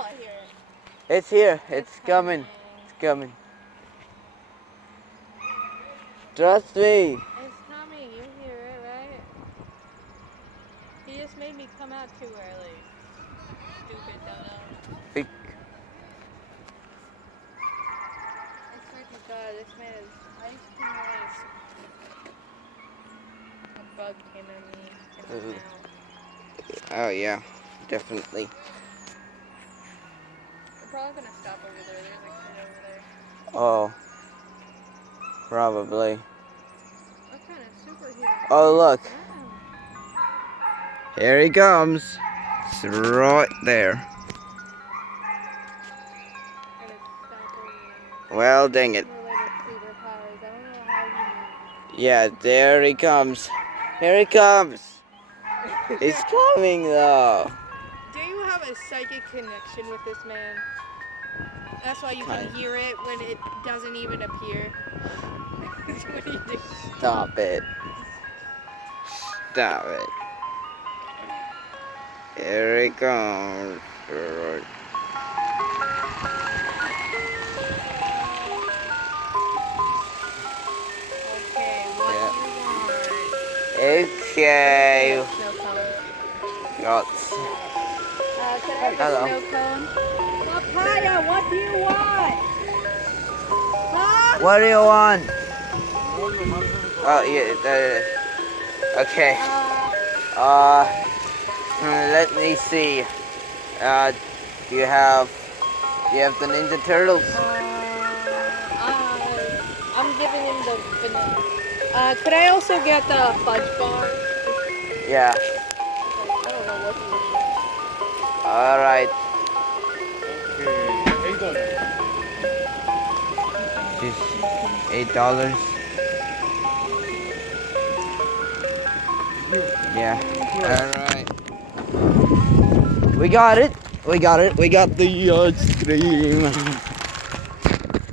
Oh, I hear it. It's here. It's coming. It's coming. Trust me. It's coming. You hear it, right? He just made me come out too early. Stupid dodo. Big. I swear to God, this man is ice cream ice. A bug came at me in my mouth. Oh yeah, definitely. We're probably gonna stop over there. There's a kid over there. Oh, probably. What kind of superhero? Oh look, Wow. here he comes. It's right there. Gotta stop over there. Well, dang it. Related superpowers. I don't know how he. Yeah, there he comes. Here he comes. He's coming though. Do you have a psychic connection with this man? That's why you can hear it when it doesn't even appear. What do you do? Stop it. Stop it. Here he comes. Okay, what Yeah. do you want? Okay. Snow cone. Got. Can I have a Hello. snow cone? Papaya, what do you want? Huh? What do you want? Oh yeah. Okay. Let me see. Do you have the Ninja Turtles? I'm giving him the vanilla. Could I also get the fudge bar? Yeah. I don't know what you need. All right. Just $8. Yeah. All right. We got it. We got the ice cream.